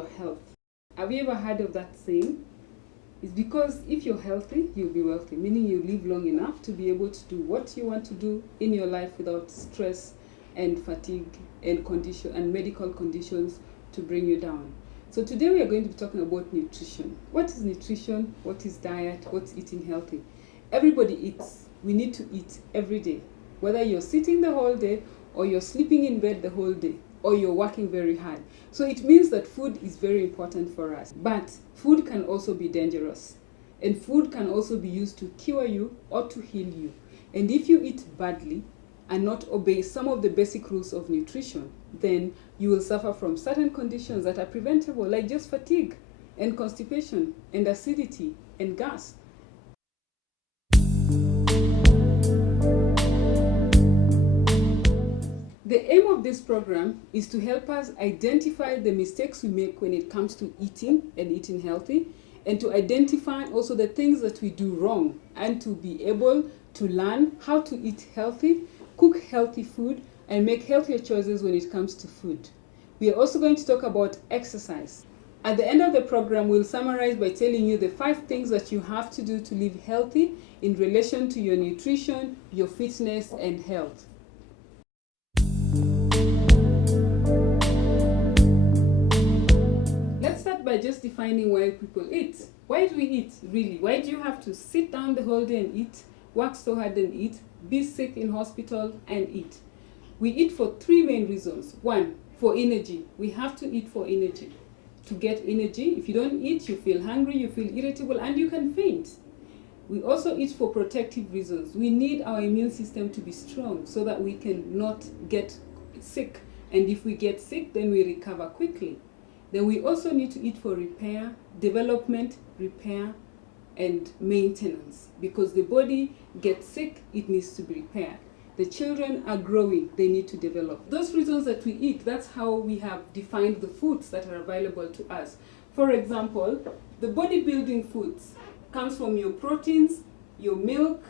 your health. Have you ever heard of that saying? It's because if you're healthy, you'll be wealthy, meaning you live long enough to be able to do what you want to do in your life without stress and fatigue and condition and medical conditions to bring you down. So today we are going to be talking about nutrition. What is nutrition? What is diet? What's eating healthy? Everybody eats. We need to eat every day. Whether you're sitting the whole day or you're sleeping in bed the whole day or you're working very hard. So it means that food is very important for us. But food can also be dangerous. And food can also be used to cure you or to heal you. And if you eat badly and not obey some of the basic rules of nutrition, then you will suffer from certain conditions that are preventable, like just fatigue and constipation and acidity and gas. The aim of this program is to help us identify the mistakes we make when it comes to eating and eating healthy, and to identify also the things that we do wrong, and to be able to learn how to eat healthy, cook healthy food, and make healthier choices when it comes to food. We are also going to talk about exercise. At the end of the program, we'll summarize by telling you the 5 things that you have to do to live healthy in relation to your nutrition, your fitness, and health. Let's start by just defining why people eat. Why do we eat, really? Why do you have to sit down the whole day and eat, work so hard and eat, be sick in hospital and eat? We eat for 3 main reasons. 1, for energy. We have to eat for energy. To get energy, if you don't eat, you feel hungry, you feel irritable, and you can faint. We also eat for protective reasons. We need our immune system to be strong so that we can not get sick. And if we get sick, then we recover quickly. Then we also need to eat for repair, development, repair, and maintenance. Because the body gets sick, it needs to be repaired. The children are growing, they need to develop. Those reasons that we eat, that's how we have defined the foods that are available to us. For example, the bodybuilding foods comes from your proteins, your milk,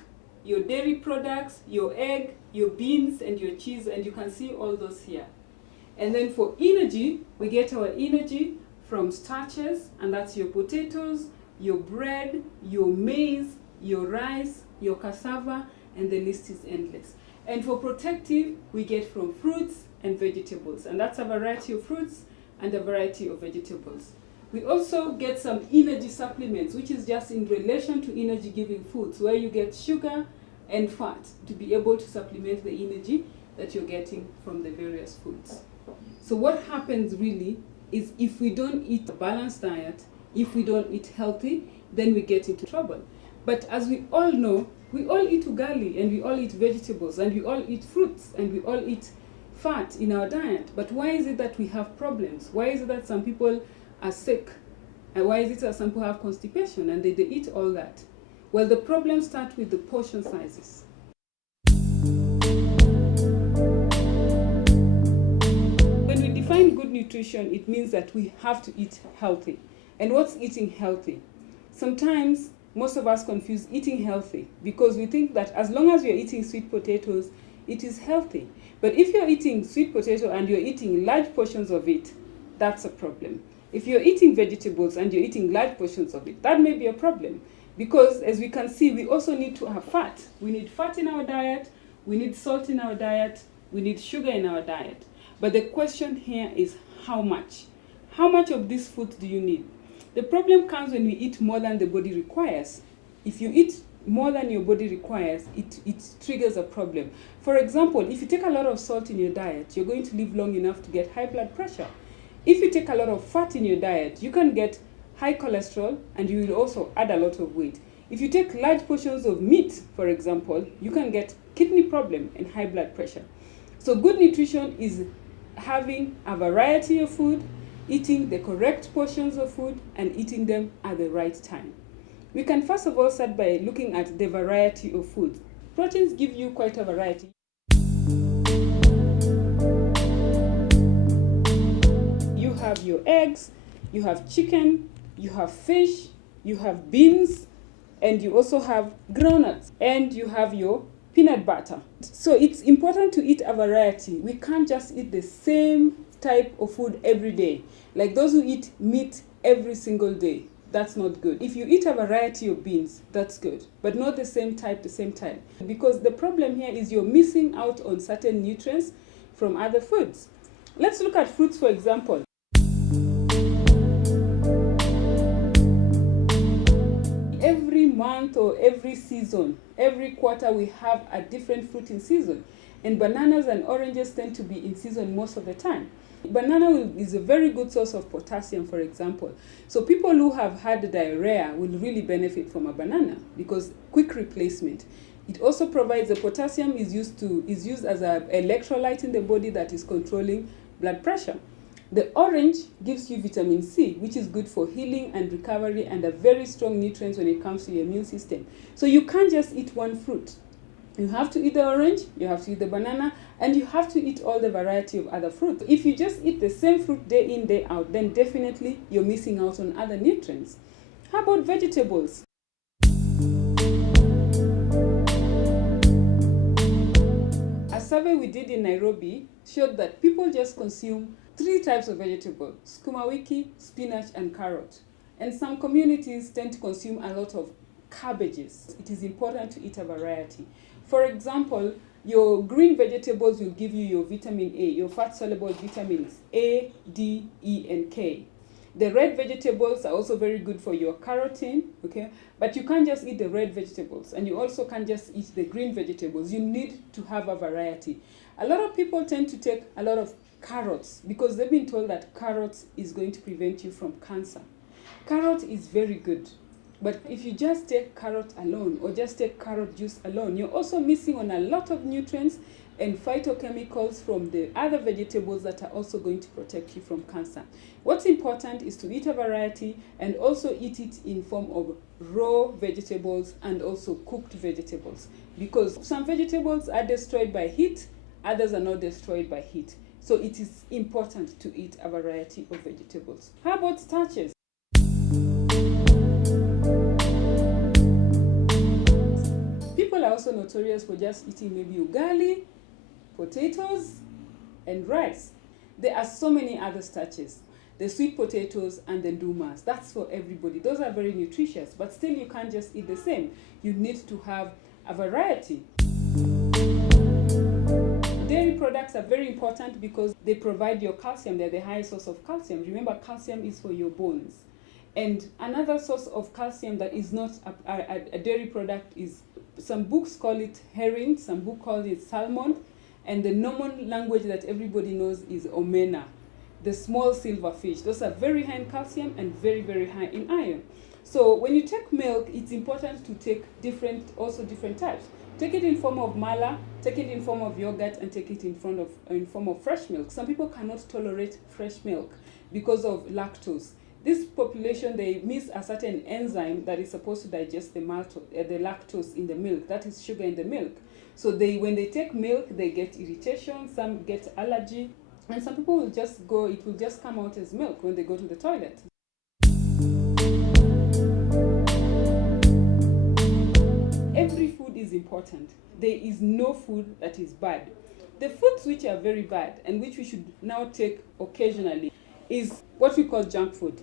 your dairy products, your egg, your beans, and your cheese, and you can see all those here. And then for energy, we get our energy from starches, and that's your potatoes, your bread, your maize, your rice, your cassava, and the list is endless. And for protective, we get from fruits and vegetables, and that's a variety of fruits and a variety of vegetables. We also get some energy supplements, which is just in relation to energy-giving foods, where you get sugar and fat to be able to supplement the energy that you're getting from the various foods. So what happens really is if we don't eat a balanced diet, if we don't eat healthy, then we get into trouble. But as we all know, we all eat ugali, and we all eat vegetables, and we all eat fruits, and we all eat fat in our diet. But why is it that we have problems? Why is it that some people are sick? And why is it that some people have constipation and they eat all that? Well, the problems start with the portion sizes. When we define good nutrition, it means that we have to eat healthy. And what's eating healthy? Sometimes most of us confuse eating healthy because we think that as long as you're eating sweet potatoes, it is healthy. But if you're eating sweet potato and you're eating large portions of it, that's a problem. If you're eating vegetables and you're eating large portions of it, that may be a problem. Because as we can see, we also need to have fat. We need fat in our diet, we need salt in our diet, we need sugar in our diet. But the question here is how much? How much of these foods do you need? The problem comes when we eat more than the body requires. If you eat more than your body requires, it triggers a problem. For example, if you take a lot of salt in your diet, you're going to live long enough to get high blood pressure. If you take a lot of fat in your diet, you can get high cholesterol, and you will also add a lot of weight. If you take large portions of meat, for example, you can get kidney problem and high blood pressure. So good nutrition is having a variety of food, eating the correct portions of food, and eating them at the right time. We can first of all start by looking at the variety of foods. Proteins give you quite a variety. You have your eggs, you have chicken, you have fish, you have beans, and you also have groundnuts, and you have your peanut butter. So it's important to eat a variety. We can't just eat the same type of food every day. Like those who eat meat every single day, that's not good. If you eat a variety of beans, that's good, but not the same type, because the problem here is you're missing out on certain nutrients from other foods. Let's look at fruits, for example. Every month or every season, every quarter, we have a different fruit in season, and bananas and oranges tend to be in season most of the time. Banana is a very good source of potassium, for example. So people who have had diarrhea will really benefit from a banana because quick replacement. It also provides the potassium is used as an electrolyte in the body that is controlling blood pressure. The orange gives you vitamin C, which is good for healing and recovery and a very strong nutrient when it comes to your immune system. So you can't just eat one fruit. You have to eat the orange, you have to eat the banana, and you have to eat all the variety of other fruits. If you just eat the same fruit day in, day out, then definitely you're missing out on other nutrients. How about vegetables? A survey we did in Nairobi showed that people just consume 3 types of vegetables: sukuma wiki, spinach, and carrot. And some communities tend to consume a lot of cabbages. It is important to eat a variety. For example, your green vegetables will give you your vitamin A, your fat-soluble vitamins A, D, E, and K. The red vegetables are also very good for your carotene, okay? But you can't just eat the red vegetables, and you also can't just eat the green vegetables. You need to have a variety. A lot of people tend to take a lot of carrots because they've been told that carrots is going to prevent you from cancer. Carrot is very good. But if you just take carrot alone or just take carrot juice alone, you're also missing on a lot of nutrients and phytochemicals from the other vegetables that are also going to protect you from cancer. What's important is to eat a variety and also eat it in form of raw vegetables and also cooked vegetables, because some vegetables are destroyed by heat, others are not destroyed by heat. So it is important to eat a variety of vegetables. How about starches? People are also notorious for just eating maybe ugali, potatoes, and rice. There are so many other starches. The sweet potatoes and the ndumas, that's for everybody. Those are very nutritious, but still you can't just eat the same. You need to have a variety. Dairy products are very important because they provide your calcium. They're the highest source of calcium. Remember, calcium is for your bones. And another source of calcium that is not a dairy product is, some books call it herring, some books call it salmon, and the normal language that everybody knows is omena, the small silver fish. Those are very high in calcium and very, very high in iron. So when you take milk, it's important to take different types. Take it in form of mala, take it in form of yogurt, and take it in form of fresh milk. Some people cannot tolerate fresh milk because of lactose. This population, they miss a certain enzyme that is supposed to digest the lactose in the milk, that is sugar in the milk. So when they take milk, they get irritation, some get allergy, and some people will it will just come out as milk when they go to the toilet. Every food is important. There is no food that is bad. The foods which are very bad and which we should now take occasionally is what we call junk food.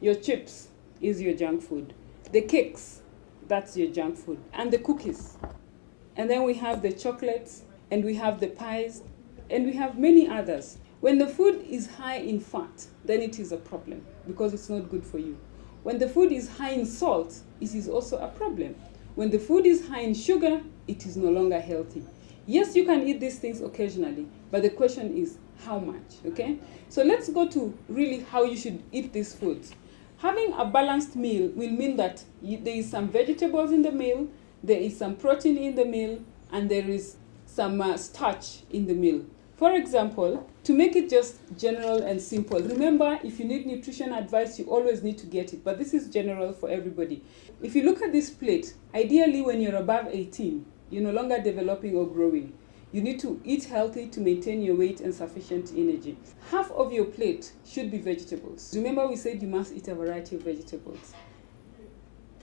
Your chips is your junk food. The cakes, that's your junk food. And the cookies. And then we have the chocolates, and we have the pies, and we have many others. When the food is high in fat, then it is a problem because it's not good for you. When the food is high in salt, it is also a problem. When the food is high in sugar, it is no longer healthy. Yes, you can eat these things occasionally, but the question is how much, okay? So let's go to really how you should eat these foods. Having a balanced meal will mean that there is some vegetables in the meal, there is some protein in the meal, and there is some starch in the meal. For example, to make it just general and simple, remember, if you need nutrition advice, you always need to get it, but this is general for everybody. If you look at this plate, ideally when you're above 18, you're no longer developing or growing. You need to eat healthy to maintain your weight and sufficient energy. Half of your plate should be vegetables. Remember, we said you must eat a variety of vegetables.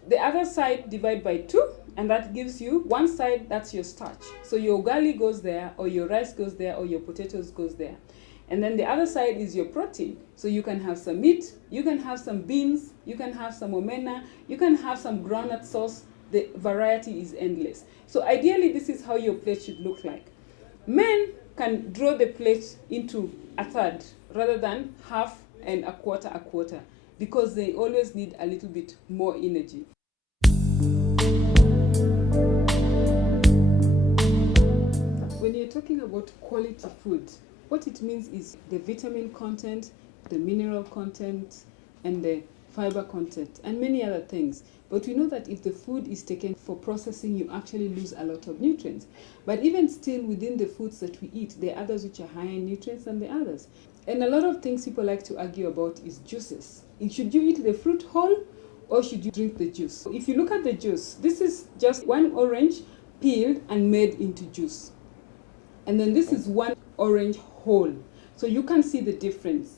The other side, divide by 2, and that gives you one side, that's your starch. So your ugali goes there, or your rice goes there, or your potatoes goes there. And then the other side is your protein. So you can have some meat, you can have some beans, you can have some omena, you can have some groundnut sauce. The variety is endless. So ideally, this is how your plate should look like. Men can draw the plate into a third rather than half and a quarter, because they always need a little bit more energy. When you're talking about quality food, what it means is the vitamin content, the mineral content, and the fiber content, and many other things. But we know that if the food is taken for processing, you actually lose a lot of nutrients. But even still, within the foods that we eat, there are others which are higher in nutrients than the others. And a lot of things people like to argue about is juices. Should you eat the fruit whole or should you drink the juice? If you look at the juice, this is just one orange peeled and made into juice. And then this is one orange whole. So you can see the difference.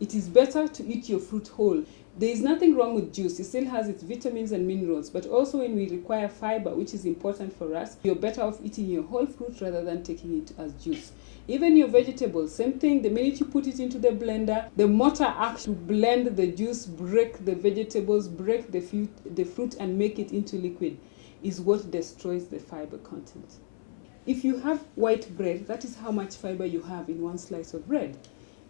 It is better to eat your fruit whole. There is nothing wrong with juice. It still has its vitamins and minerals. But also when we require fiber, which is important for us, you're better off eating your whole fruit rather than taking it as juice. Even your vegetables, same thing. The minute you put it into the blender, the motor acts to blend the juice, break the vegetables, break the fruit and make it into liquid, is what destroys the fiber content. If you have white bread, that is how much fiber you have in one slice of bread.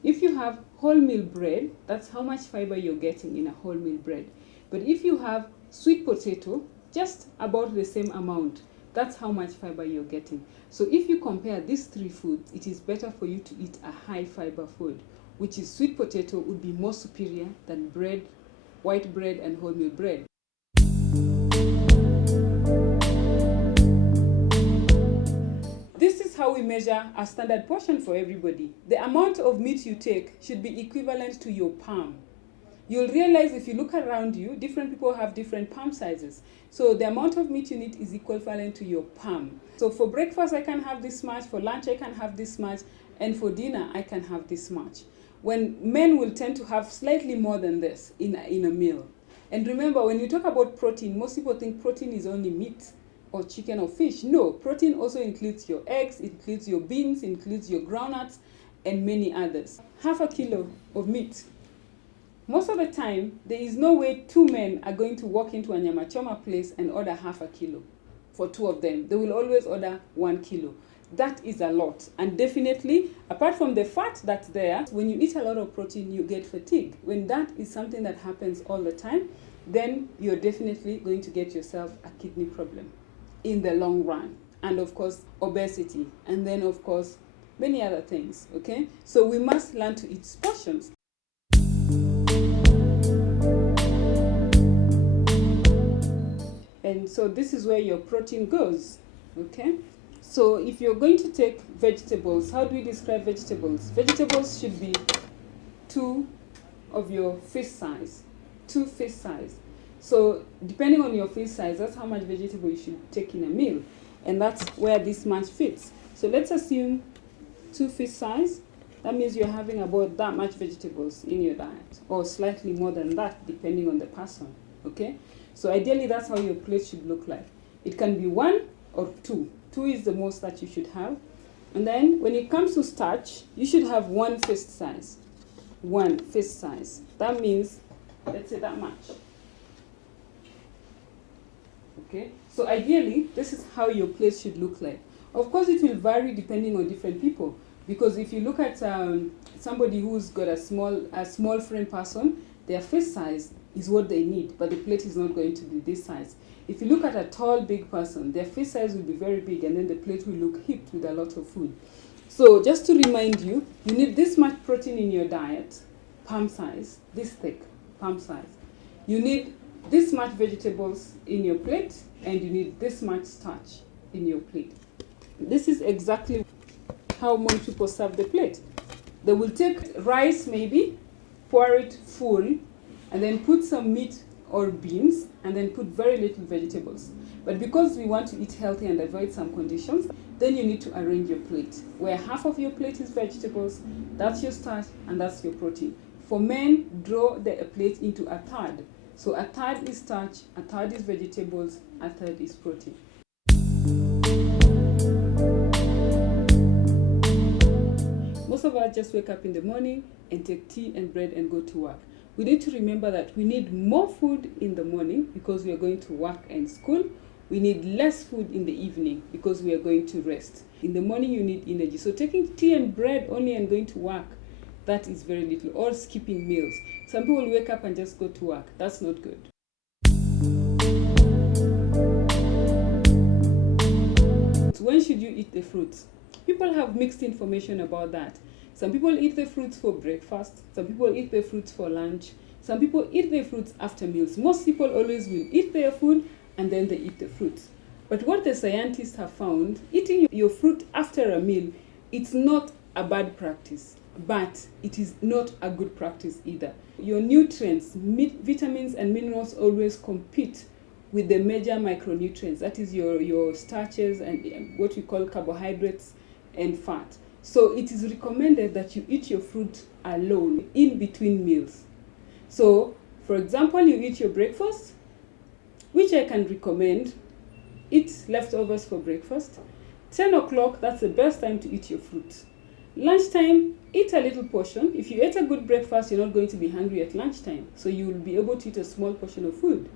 If you have wholemeal bread, that's how much fiber you're getting in a wholemeal bread. But if you have sweet potato, just about the same amount, that's how much fiber you're getting. So if you compare these three foods, it is better for you to eat a high fiber food, which is sweet potato would be more superior than bread, white bread and wholemeal bread. This is how we measure a standard portion for everybody. The amount of meat you take should be equivalent to your palm. You'll realize if you look around you, different people have different palm sizes. So the amount of meat you need is equivalent to your palm. So for breakfast, I can have this much. For lunch, I can have this much. And for dinner, I can have this much. When men will tend to have slightly more than this in a meal. And remember, when you talk about protein, most people think protein is only meat or chicken or fish. No, protein also includes your eggs, it includes your beans, it includes your groundnuts, and many others. Half a kilo of meat. Most of the time, there is no way two men are going to walk into a nyama choma place and order half a kilo for two of them. They will always order 1 kilo. That is a lot. And definitely, apart from the fat that's there, when you eat a lot of protein, you get fatigue. When that is something that happens all the time, then you're definitely going to get yourself a kidney problem in the long run. And of course, obesity. And then of course, many other things, okay? So we must learn to eat portions. And so this is where your protein goes, okay? So if you're going to take vegetables, how do we describe vegetables? Vegetables should be 2 of your fist size, 2 fist size. So depending on your fist size, that's how much vegetable you should take in a meal. And that's where this much fits. So let's assume 2 fist size. That means you're having about that much vegetables in your diet, or slightly more than that, depending on the person, okay? So ideally, that's how your plate should look like. It can be 1 or 2. 2 is the most that you should have. And then when it comes to starch, you should have 1 fist size. 1 fist size. That means, let's say that much. Okay? So ideally, this is how your plate should look like. Of course, it will vary depending on different people. Because if you look at somebody who's got a small frame person, their fist size is what they need, but the plate is not going to be this size. If you look at a tall, big person, their fist size will be very big, and then the plate will look heaped with a lot of food. So just to remind you, you need this much protein in your diet, palm size, this thick, palm size. You need this much vegetables in your plate, and you need this much starch in your plate. This is exactly how most people serve the plate. They will take rice maybe, pour it full, and then put some meat or beans, and then put very little vegetables. But because we want to eat healthy and avoid some conditions, then you need to arrange your plate, where half of your plate is vegetables, that's your starch, and that's your protein. For men, draw the plate into a third. So a third is starch, a third is vegetables, a third is protein. Most of us just wake up in the morning and take tea and bread and go to work. We need to remember that we need more food in the morning because we are going to work and school. We need less food in the evening because we are going to rest. In the morning, you need energy. So taking tea and bread only and going to work, that is very little. Or skipping meals. Some people wake up and just go to work. That's not good. So when should you eat the fruits? People have mixed information about that. Some people eat the fruits for breakfast. Some people eat the fruits for lunch. Some people eat the fruits after meals. Most people always will eat their food and then they eat the fruits. But what the scientists have found, eating your fruit after a meal, it's not a bad practice, but it is not a good practice either. Your nutrients, vitamins and minerals always compete with the major micronutrients, that is your starches and what we call carbohydrates and fat. So it is recommended that you eat your fruit alone in between meals. So, for example, you eat your breakfast, which I can recommend. Eat leftovers for breakfast. 10 o'clock, that's the best time to eat your fruit. Lunchtime, eat a little portion. If you ate a good breakfast, you're not going to be hungry at lunchtime. So you will be able to eat a small portion of food.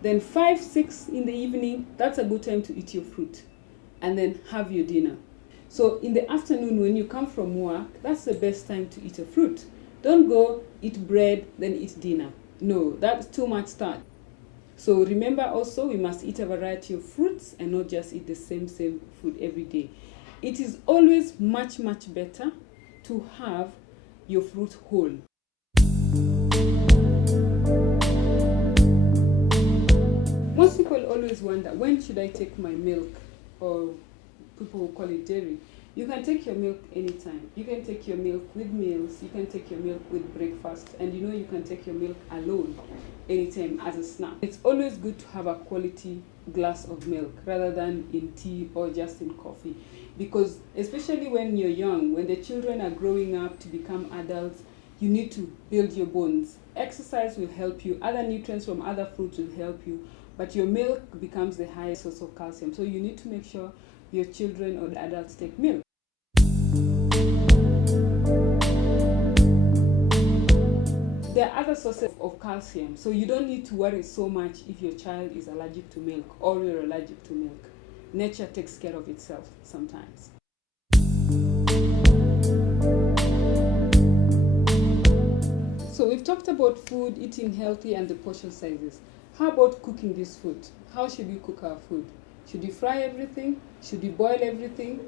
Then 5, 6 in the evening, that's a good time to eat your fruit. And then have your dinner. So in the afternoon, when you come from work, that's the best time to eat a fruit. Don't go eat bread, then eat dinner. No, that's too much start. So remember also, we must eat a variety of fruits and not just eat the same food every day. It is always much better to have your fruit whole. Most people always wonder, when should I take my milk? Or people who call it dairy. You can take your milk anytime. You can take your milk with meals. You can take your milk with breakfast. And you can take your milk alone anytime as a snack. It's always good to have a quality glass of milk rather than in tea or just in coffee. Because especially when you're young, when the children are growing up to become adults, you need to build your bones. Exercise will help you. Other nutrients from other fruits will help you. But your milk becomes the highest source of calcium. So you need to make sure your children or the adults take milk. There are other sources of calcium, so you don't need to worry so much if your child is allergic to milk or you're allergic to milk. Nature takes care of itself sometimes. So we've talked about food, eating healthy, and the portion sizes. How about cooking this food? How should we cook our food? Should we fry everything? Should we boil everything?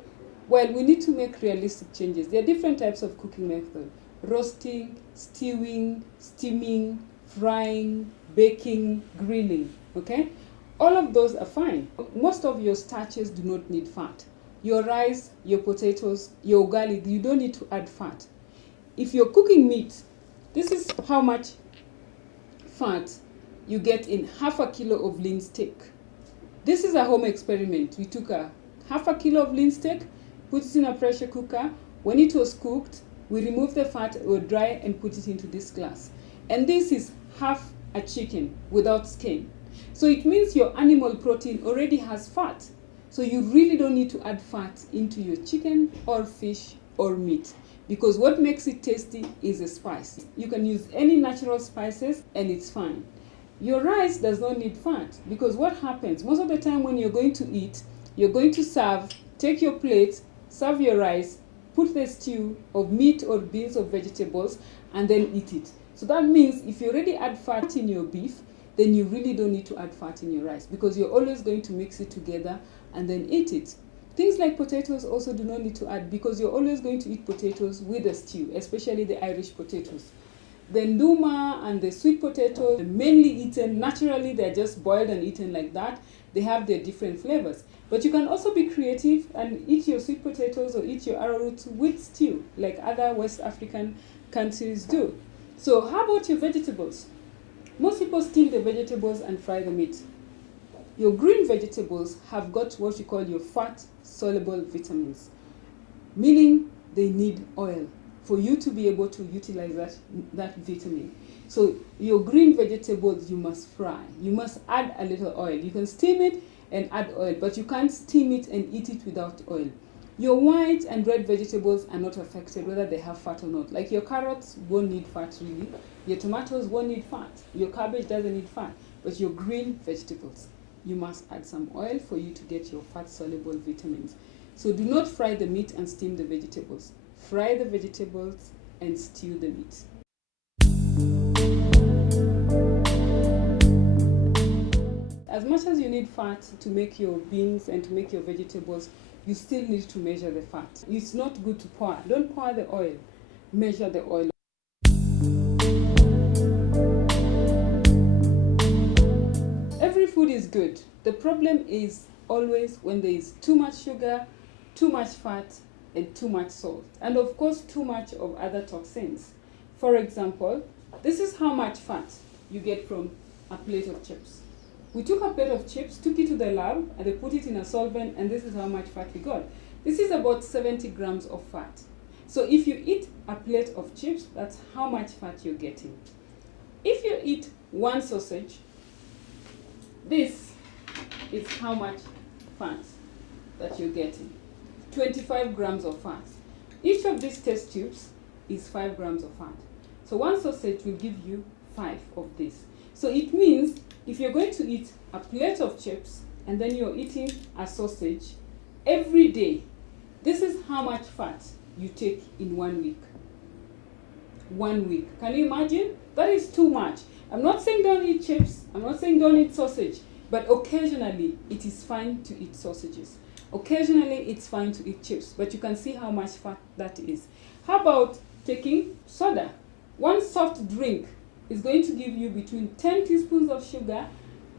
Well, we need to make realistic changes. There are different types of cooking methods. Roasting, stewing, steaming, frying, baking, grilling, okay? All of those are fine. Most of your starches do not need fat. Your rice, your potatoes, your ugali, you don't need to add fat. If you're cooking meat, this is how much fat you get in half a kilo of lean steak. This is a home experiment. We took a half a kilo of lean steak, put it in a pressure cooker. When it was cooked, we removed the fat or dry and put it into this glass. And this is half a chicken without skin. So it means your animal protein already has fat. So you really don't need to add fat into your chicken or fish or meat. Because what makes it tasty is a spice. You can use any natural spices and it's fine. Your rice does not need fat because what happens? Most of the time when you're going to eat, you're going to serve, take your plate, serve your rice, put the stew of meat or beans or vegetables, and then eat it. So that means if you already add fat in your beef, then you really don't need to add fat in your rice because you're always going to mix it together and then eat it. Things like potatoes also do not need to add because you're always going to eat potatoes with a stew, especially the Irish potatoes. The nduma and the sweet potatoes are mainly eaten naturally. They're just boiled and eaten like that. They have their different flavors. But you can also be creative and eat your sweet potatoes or eat your arrowroot with stew, like other West African countries do. So how about your vegetables? Most people steam the vegetables and fry the meat. Your green vegetables have got what you call your fat-soluble vitamins, meaning they need oil for you to be able to utilize that vitamin. So your green vegetables you must fry. You must add a little oil. You can steam it and add oil, but you can't steam it and eat it without oil. Your white and red vegetables are not affected whether they have fat or not. Like your carrots won't need fat really. Your tomatoes won't need fat. Your cabbage doesn't need fat. But your green vegetables, you must add some oil for you to get your fat-soluble vitamins. So do not fry the meat and steam the vegetables. Fry the vegetables and stew the meat. As much as you need fat to make your beans and to make your vegetables, you still need to measure the fat. It's not good to pour. Don't pour the oil. Measure the oil. Every food is good. The problem is always when there is too much sugar, too much fat, and too much salt. And of course, too much of other toxins. For example, this is how much fat you get from a plate of chips. We took a plate of chips, took it to the lab, and they put it in a solvent, and this is how much fat we got. This is about 70 grams of fat. So if you eat a plate of chips, that's how much fat you're getting. If you eat one sausage, this is how much fat that you're getting. 25 grams of fat. Each of these test tubes is 5 grams of fat. So one sausage will give you 5 of this. So it means if you're going to eat a plate of chips and then you're eating a sausage every day, this is how much fat you take in 1 week. 1 week. Can you imagine? That is too much. I'm not saying don't eat chips. I'm not saying don't eat sausage. But occasionally, it is fine to eat sausages. Occasionally, it's fine to eat chips. But you can see how much fat that is. How about taking soda? One soft drink is going to give you between 10 teaspoons of sugar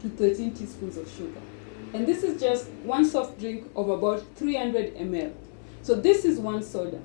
to 13 teaspoons of sugar. And this is just one soft drink of about 300 ml. So this is one soda.